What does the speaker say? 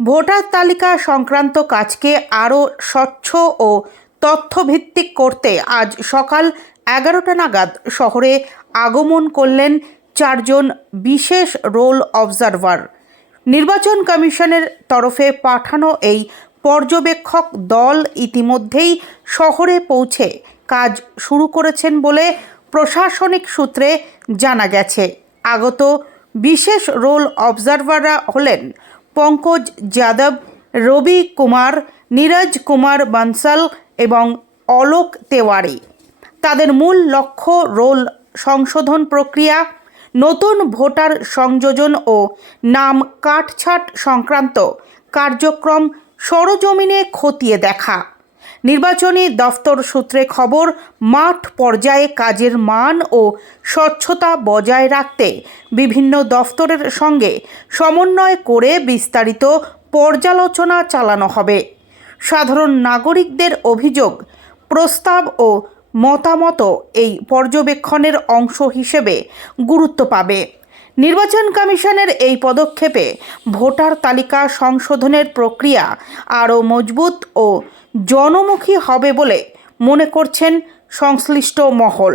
Voter তালিকা সংক্রান্ত কাজকে আরও স্বচ্ছ ও তথ্যভিত্তিক করতে আজ সকাল এগারোটা নাগাদ শহরে আগমন করলেন চারজন বিশেষ রোল অবজারভার। নির্বাচন কমিশনের তরফে পাঠানো এই পর্যবেক্ষক দল ইতিমধ্যেই শহরে পৌঁছে কাজ শুরু করেছেন বলে প্রশাসনিক সূত্রে জানা গেছে। আগত বিশেষ রোল অবজারভাররা হলেন পঙ্কজ যাদব, রবি কুমার, নীরজ কুমার বানসাল এবং অলোক তেওয়ারি। তাদের মূল লক্ষ্য রোল সংশোধন প্রক্রিয়া, নতুন ভোটার সংযোজন ও নাম কাটছাট সংক্রান্ত কার্যক্রম সরজমিনে খতিয়ে দেখা। নির্বাচনী দফতর সূত্রে খবর, মাঠ পর্যায়ে কাজের মান ও স্বচ্ছতা বজায় রাখতে বিভিন্ন দফতরের সঙ্গে সমন্বয় করে বিস্তারিত পর্যালোচনা চালানো হবে। সাধারণ নাগরিকদের অভিযোগ, প্রস্তাব ও মতামত এই পর্যবেক্ষণের অংশ হিসেবে গুরুত্ব পাবে। নির্বাচন কমিশনের এই পদক্ষেপে ভোটার তালিকা সংশোধনের প্রক্রিয়া আরও মজবুত ও জনমুখী হবে বলে মনে করছেন সংশ্লিষ্ট মহল।